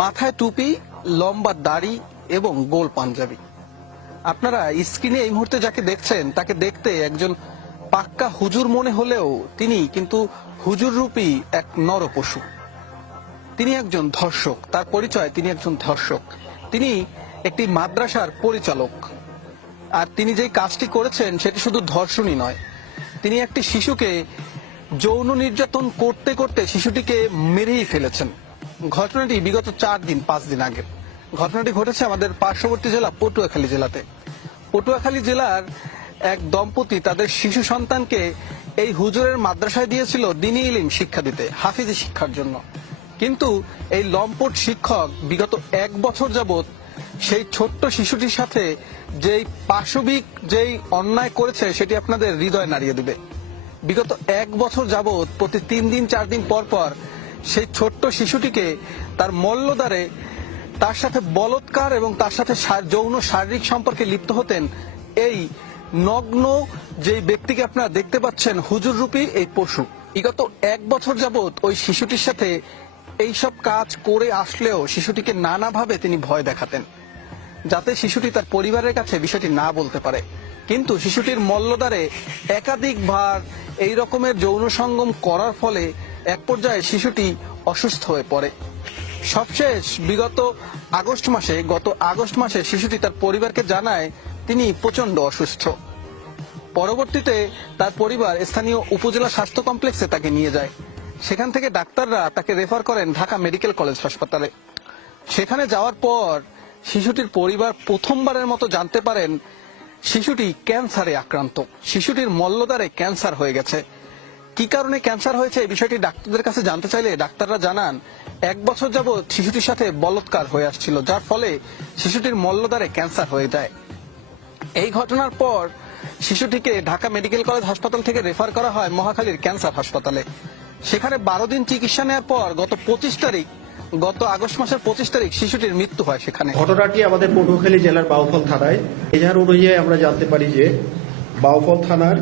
মাথায় টুপি, লম্বা দাড়ি এবং গোল পাঞ্জাবি। আপনারা স্ক্রিনে এই মুহূর্তে যাকে দেখছেন তাকে দেখতে একজন পাক্কা হুজুর মনে হলেও তিনি কিন্তু হুজুর রূপী এক নরপশু। তিনি একজন ধর্ষক, তার পরিচয় তিনি একজন ধর্ষক। তিনি একটি মাদ্রাসার পরিচালক, আর তিনি যেই কাজটি করেছেন সেটি শুধু ধর্ষণই নয়, তিনি একটি শিশুকে যৌন নির্যাতন করতে করতে শিশুটিকে মেরেই ফেলেছেন। ঘটনাটি বিগত 4-5 দিন আগে ঘটনাটি ঘটেছে আমাদের পার্শ্ববর্তী জেলা পটুয়াখালী জেলাতে। পটুয়াখালী জেলার এক দম্পতি তাদের শিশু সন্তানকে এই হুজুরের মাদ্রাসায় দিয়েছিল দ্বীনি ইলম শিক্ষা দিতে, হাফিজি শিক্ষার জন্য। কিন্তু এই লম্পট শিক্ষক বিগত 1 বছর যাবৎ সেই ছোট্ট শিশুটির সাথে যেই পাশবিক যেই অন্যায় করেছে সেটি আপনাদের হৃদয় নাড়িয়ে দিবে। বিগত 1 বছর যাবৎ প্রতি 3 দিন 4 দিন পর পর সেই ছোট্ট শিশুটিকে তার মল্লদ্বারে তার সাথে বলৎকার এবং তার সাথে যৌন শারীরিক সম্পর্কে লিপ্ত হতেন এই নগ্ন যেই ব্যক্তিকে আপনারা দেখতে পাচ্ছেন, হুজুর রূপী এই পশু। বিগত 1 বছর যাবৎ ওই শিশুটির সাথে এইসব কাজ করে আসলেও শিশুটিকে নানাভাবে তিনি ভয় দেখাতেন, যাতে শিশুটি তার পরিবারের কাছে বিষয়টি না বলতে পারে। কিন্তু শিশুটির মল্লদ্বারে একাধিকবার এই রকমের যৌন সঙ্গম করার ফলে এক পর্যায়ে শিশুটি অসুস্থ হয়ে পড়ে। সবশেষ গত আগস্ট মাসে শিশুটি তার পরিবারকে জানায় তিনি প্রচন্ড অসুস্থ। পরবর্তীতে তার পরিবার স্থানীয় উপজেলা স্বাস্থ্য কমপ্লেক্সে তাকে নিয়ে যায়। সেখান থেকে ডাক্তাররা তাকে রেফার করেন ঢাকা মেডিকেল কলেজ হাসপাতালে। সেখানে যাওয়ার পর শিশুটির পরিবার প্রথমবারের মতো জানতে পারেন শিশুটি ক্যান্সারে আক্রান্ত। শিশুটির মল্লদ্বারে ক্যান্সার হয়ে গেছে। কি কারণে ক্যান্সার হয়েছে এই বিষয়টি ডাক্তারদের কাছে জানতে চাইলে ডাক্তাররা জানান 1 বছর যাবৎ শিশুটির সাথে বলৎকার হয়ে আসছিল, যার ফলে শিশুটির মল্লদ্বারে ক্যান্সার হয়ে যায়। এই ঘটনার পর শিশুটিকে ঢাকা মেডিকেল কলেজ হাসপাতাল থেকে রেফার করা হয় মহাখালীর ক্যান্সার হাসপাতালে। সেখানে 12 দিন চিকিৎসা নেওয়ার পর গত আগস্ট মাসের 25 তারিখ শিশুটির মৃত্যু হয়। সেখানে ঘটনাটি আমাদের পটুয়াখালী জেলার বাউফল থানায়। এজাহার অনুযায়ী আমরা জানতে পারি যে বাউফল থানার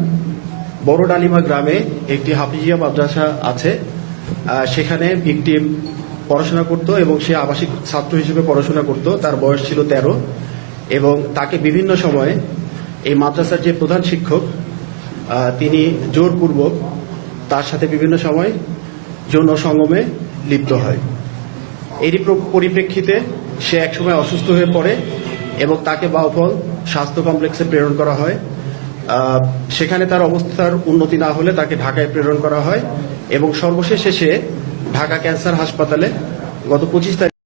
বড় ডালিমা গ্রামে একটি হাফিজিয়া মাদ্রাসা আছে। সেখানে ভিকটিম পড়াশোনা করত এবং সে আবাসিক ছাত্র হিসেবে পড়াশোনা করত। তার বয়স ছিল 13 এবং তাকে বিভিন্ন সময়ে এই মাদ্রাসার যে প্রধান শিক্ষক তিনি জোরপূর্বক তার সাথে বিভিন্ন সময় যৌন সঙ্গমে লিপ্ত হয়। এরই পরিপ্রেক্ষিতে সে একসময় অসুস্থ হয়ে পড়ে এবং তাকে বাউফল স্বাস্থ্য কমপ্লেক্সে প্রেরণ করা হয়। সেখানে তার অবস্থার উন্নতি না হলে তাকে ঢাকায় প্রেরণ করা হয় এবং সর্বশেষে সে ঢাকা ক্যান্সার হাসপাতালে গত 25 তারিখ